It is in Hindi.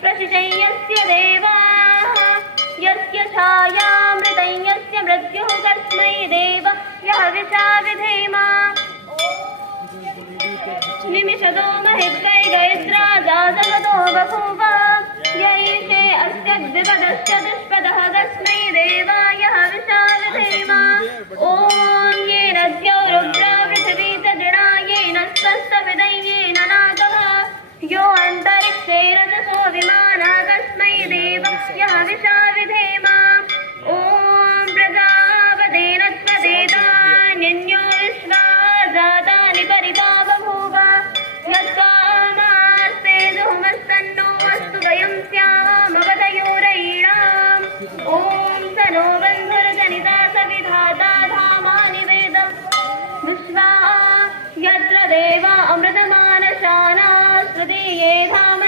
प्रशिशय्यस्य देवाः यस्य छायामृतं यस्य मृत्युः कस्मै देवस्य हविषा विधेम निमिषदो महिद्वैगयद्राजाजगतो बभूव यैषे अस्य द्विपदस्य दुष्पदः कस्मै देवाय हविषा विधेम ॐ येन द्यौरुग्रा पृथिवी च दृढा येन स्वस्तविदै येन नागः यो अन्तरिक्षे रजसो विमानः कस्मै देवस्य हविषा विधेम ॐ प्रजापतेन त्वदेतान्यन्यो विश्वा जातानि परिता बभूव यत्कामास्ते जुहमस्तन्नो अस्तु वयं स्यामवदयोरयीणाम् ॐ स नो बन्धुर्जनिता सविधाता धामानि वेद विश्वा यत्र देवा अमृतमानशाना स्तुतीये धाम